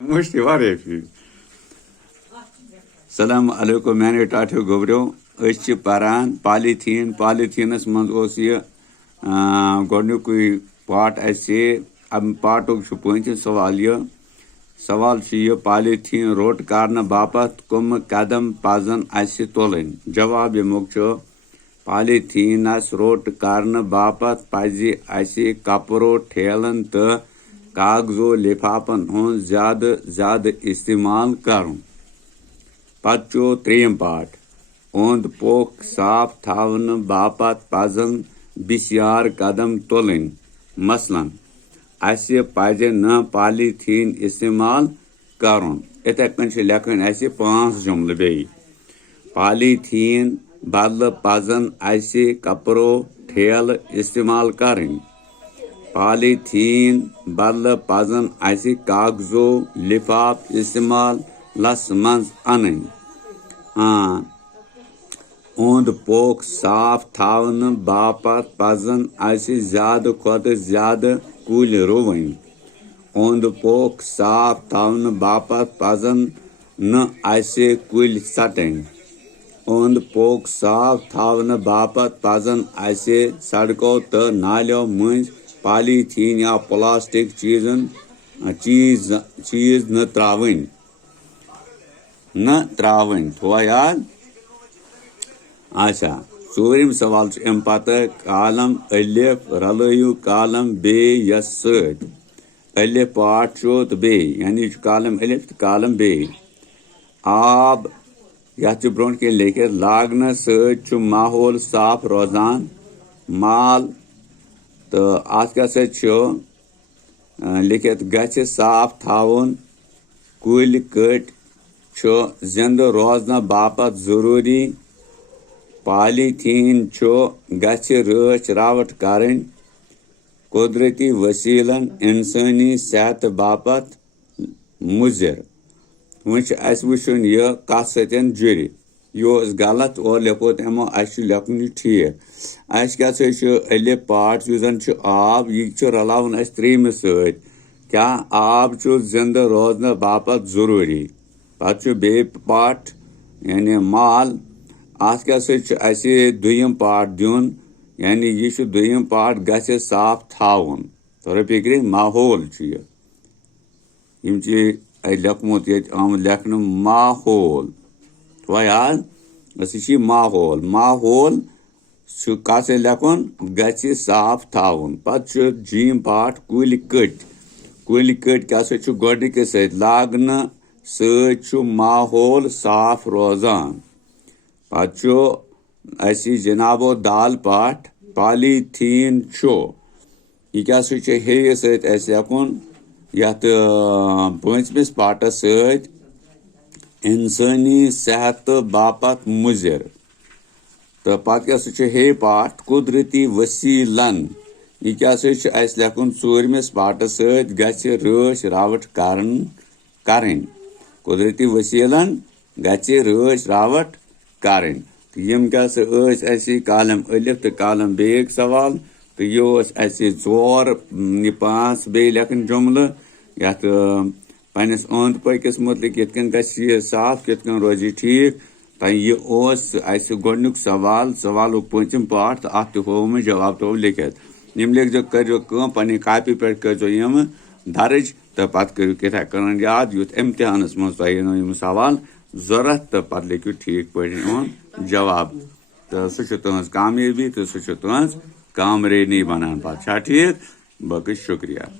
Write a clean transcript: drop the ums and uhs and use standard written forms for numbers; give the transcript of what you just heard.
مشتی واریاہ پھر السلام علیکم میانیو ٹاٹھیو گوبریو أسۍ پران پالیتھیٖنس منٛز اوس یہِ گۄڈنیُکُے پارٹ اَسہِ امہِ پارٹُک چھُ پوٗنٛژِم سوال چھُ یہِ پالیتھیٖن روٚٹ کرنہٕ باپتھ کٕم قدم پزن اَسہِ تُلٕنۍ جواب ییٚمیُک چھُ پالیتھیٖنس روٚٹ کرنہٕ باپتھ پزِ اَسہِ کپرو ٹھیلن تہٕ کاغذو لفافن ہُنٛد زیادٕ استعمال کرُن پتہٕ چھُ ترٛیٚیِم پارٹ اوٚنٛد پوٚکھ صاف تھاونہٕ باپتھ پزن بِسیار قدم تُلٕنۍ مثلاً اَسہِ پزِ نہٕ پالیتھیٖن استعمال کرُن یِتھے کٔنۍ چھِ لیکھٕنۍ اَسہِ 5 جملہٕ بیٚیہِ پالیتھیٖن بدلہٕ پزن اَسہِ کپرو ٹھیلہٕ استعمال کرٕنۍ پالیتھیٖن بدلہٕ پزن اَسہِ کاغذو لفاف استعمالس منٛز انٕنۍ اوٚنٛد پوٚکھ صاف تھاونہٕ باپتھ پزن اَسہِ زیادٕ کھۄتہٕ زیادٕ کُلۍ رُوٕنۍ اوٚنٛد پوٚکھ صاف تھاونہٕ باپتھ پزن نہٕ اَسہِ کُلۍ ژٹٕنۍ اوٚنٛد پوٚکھ صاف تھاونہٕ باپتھ پزن اَسہِ سڑکو تہٕ نالیو مٔنٛزۍ پالیتھیٖن یا پلاسٹک چیٖز نہٕ ترٛاوٕنۍ تھووا یاد اچھا ژوٗرِم سوال چھُ امہِ پتہٕ کالم الف رلٲیِو کالم بیٚیہِ یس سۭتۍ الف پارٹ چھُ تہٕ بیٚیہِ یعنی یہِ چھُ کالم الف تہٕ کالم بیٚیہِ آب یتھ چھُ برونٛٹھ کِنۍ لیکھِتھ لاگنہٕ سۭتۍ چھُ ماحول صاف روزان مال تہٕ اتھ کیاہ سا چھُ لیکھِتھ گژھِ صاف تھاوُن کُلۍ کٔٹۍ چھُ زِنٛدٕ روزنہٕ باپتھ ضروٗری پالیتھیٖن چھُ گژھِ رٲچھ راوٹھ کرٕنۍ قۄدرٔتی وسیٖلن اِنسٲنی صحتہٕ باپتھ مُضِر وۄنۍ چھُ اسہِ وٕچھُن یہِ کتھ سۭتۍ جُرِ یہِ اوس غلط اورٕ لیکھو تِمو اسہِ چھُ لیکھُن یہِ ٹھیٖک اسہِ کیاہ سا چھُ الف پارٹ یُس زن چھُ آب یہِ چھُ رلاوُن اسہِ ترٛیٚیِمہِ سۭتۍ کیاہ آب چھُ زِنٛدٕ روزنہٕ باپتھ ضروٗری پتہٕ چھُ بیٚیہِ پارٹ یعنی مال اتھ کیاہ سا چھُ اسہِ دوٚیِم پارٹ دیُن یعنی یہِ چھُ دوٚیِم پارٹ گژھِ صاف تھاوُن توٚر فِکرِ ماحول چھُ یِم چھِ لیوکھمُت ییٚتہِ آمُت لیکھنہٕ ماحول تھووا یاد أسۍ چھِ ماحول چھُ کتھ سۭتۍ لیکھُن گژھِ صاف تھاوُن پتہٕ چھُ جیٖم پارٹ کُلۍ کٔٹۍ کیاہ سا چھُ گۄڈنِکِس سۭتۍ لاگنہٕ سۭتۍ چھُ ماحول صاف روزان پتہٕ چھُ اسہِ جنابو دال پارٹ پالیتھیٖن چھُ یہِ کیاہ سا چھُ ہیٚیِس سۭتۍ اسہِ لیکھُن یتھ پوٗنٛژمِس پارٹس سۭتۍ اِنسٲنی صحتہٕ باپتھ مُضِر تہٕ پتہٕ کیاہ سا چھُ ہے پارٹ قۄدرٔتی وسیٖلن یہِ کیاہ سا چھُ اسہِ لیکھُن ژوٗرمِس پارٹس سۭتۍ گژھِ رٲچھ راوٹھ کرٕنۍ قۄدرٔتی وسیٖلن گژھِ رٲچھ راوٹھ کرٕنۍ تہٕ یِم کیاہ سا ٲسۍ اسہِ کالم الف تہٕ کالم بیٚیِکۍ سوال تہٕ یہِ اوس اسہِ 5 بیٚیہِ لیکھٕنۍ جملہٕ یتھ پننِس أنٛدۍ پٔکِس مُتعلق کِتھ کٔنۍ گژھِ یہِ صاف کِتھ کٔنۍ روزِ یہِ ٹھیٖک تہٕ یہِ اوس اسہِ گۄڈنیُک سوالُک پوٗنٛژِم پارٹ تہٕ اتھ تہِ ہوو مےٚ جواب تھوٚو لیکھِتھ یِم لیکھزیو کٔرزیو کٲم پننہِ کاپی پٮ۪ٹھ کٔرزیو یِم درٕج تہٕ پتہٕ کٔرِو تِتھے کٔنۍ یاد یُتھ امتحانس منٛز تۄہہِ یِنو یِم سوال ضروٗرت تہٕ پتہٕ لیکھِو ٹھیٖک پٲٹھۍ یِہُنٛد جواب تہٕ سُہ چھُ تُہنٛز کامیٲبی تہٕ سُہ چھُ تُہنٛز کامرٲنی بنان پتہٕ چھا ٹھیٖک باقٕے شُکریہ